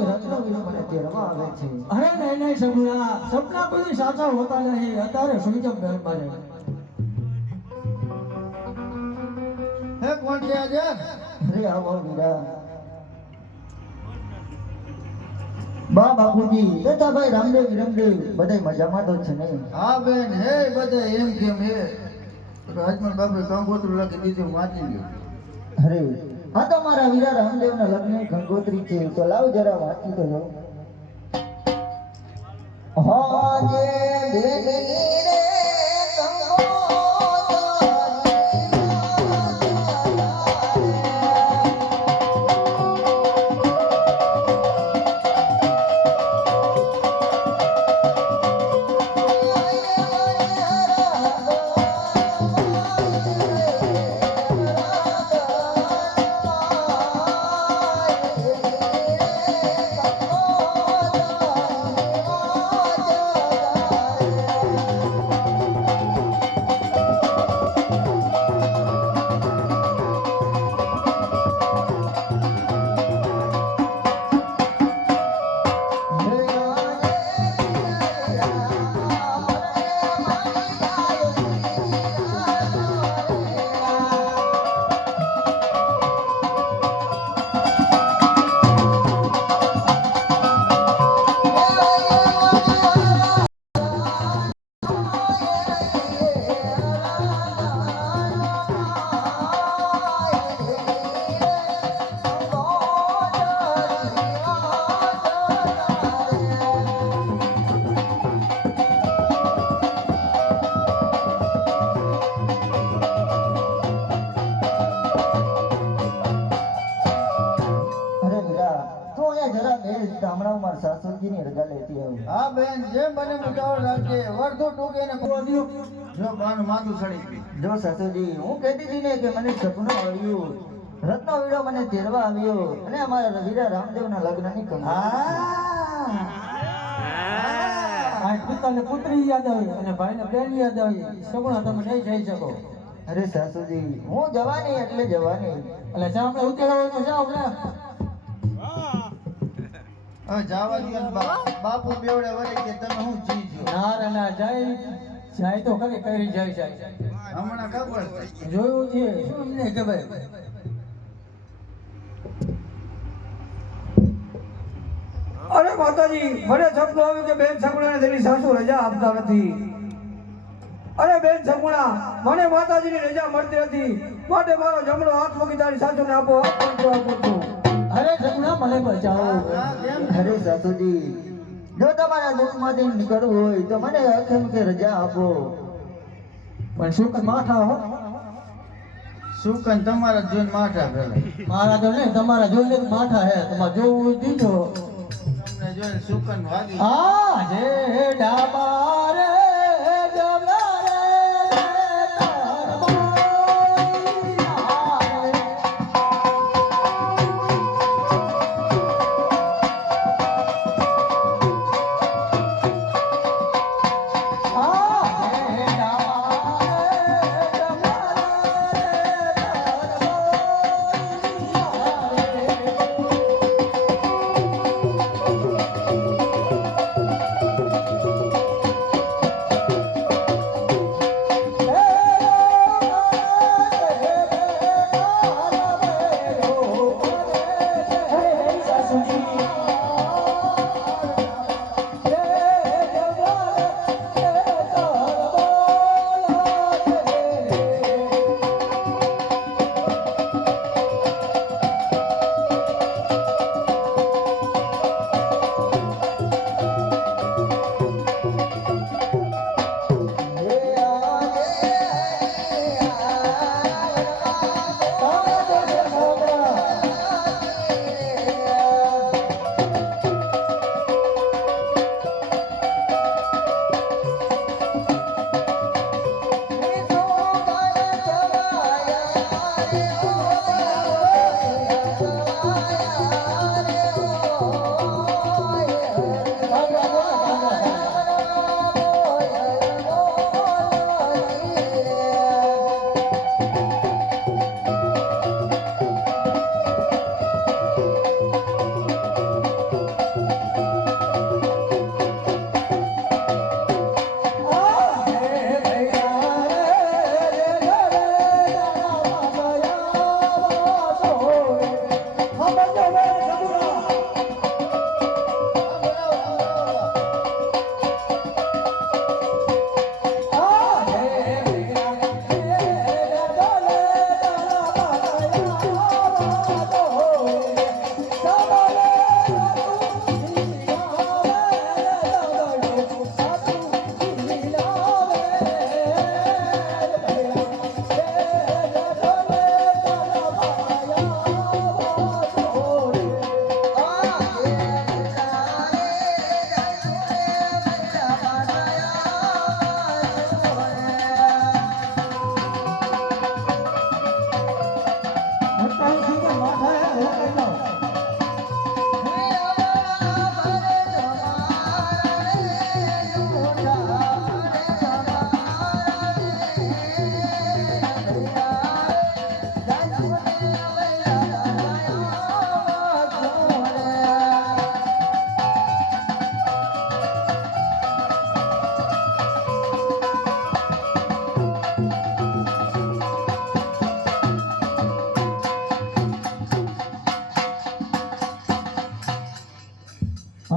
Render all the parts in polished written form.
કે રત્ન વિનો મને તેરવા આવે છે. અરે નહીં સગુણા, સપના કોઈ સાચા હોતા નહીં. અત્યારે સુઈજમ મહેરબાન હે કોણ છે આજે? અરે આવો વીરા. બા બાપુજી તથા ભાઈ રામદેવ વિરમદેવ બધાય મજામાં તો છે નહીં? હા બેન, હે બધા એમ કેમ હે? રાજમલ બાપે કંકોત્રી લખી દીધું, વાંચી ગયો. અરે આ તો મારા વીરા રામદેવના લગ્ન ગંગોત્રી છે, તો લાવ જરા વાંચી તો જાઉં. હા જે બેની રે સાસુજીની રજા લેતી આવું. હા બેન, જેમ બને મુટાવળ રાખજે. વર્ધો ટૂંકે ને કોદ્યું જો બાનું માથું સડી ગયું. જો સાસુજી હું કહેતી હતી ને કે મને સપનું આવ્યું, રત્નો વીડો મને તેરવા આવ્યો અને અમારા વીરા રામદેવના લગ્નની કંકોત્રી. આ પિતાને પુત્રી યાદ આવી અને ભાઈને બેન યાદ આવી. સગુણા તમે નહીં જઈ શકો. અરે સાસુજી હું જવાની એટલે જવાની. એટલે જ્યાં આપણે ઉતેડા હોય તો જાઓ આપણે. હવે જવા દો ને બાપુ બેવડે વળે કે તમે હું જીજો. ના જાય તો ખરી કરી જાય. હમણાં ખબર છે. જોયું છે શું અમને ખબર. અરે માતાજી, મને શબ્દો આવ્યું કે બેન સગુણાને તેની સાસુ રજા આપતા નથી. અરે બેન સગુણા, મને માતાજીની રજા મળતી નથી, માટે મારો જમણો હાથ મૂકી તારી સાસુને આપો. અરે સગુણા મને બચાવો. અરે સાસુજી જો તમારા દુઃખમાંથી નીકળવું હોય તો મને અખમ કે રજા આપો. પણ શું કર માથા હો. સુકન તમારા જોઈને માઠા ફેરે. મારા તો નહીં, તમારા જોઈને જ માથા હે. તમારે જોવું દીધો તમને જોઈને સુકન વાગી. આ જે ડાબા રે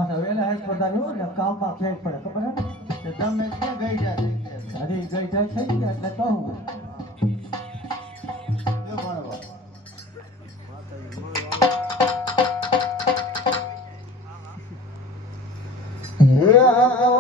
પાછા વેલા હેસ પધાર્યો ને કામમાં ફેર પડે ખબર હે કે તમે ક્યાં ગઈ ગયા થઈ ગયા હરી ગઈ જાય થઈ ગયા એટલે કહું જો ભણવા હે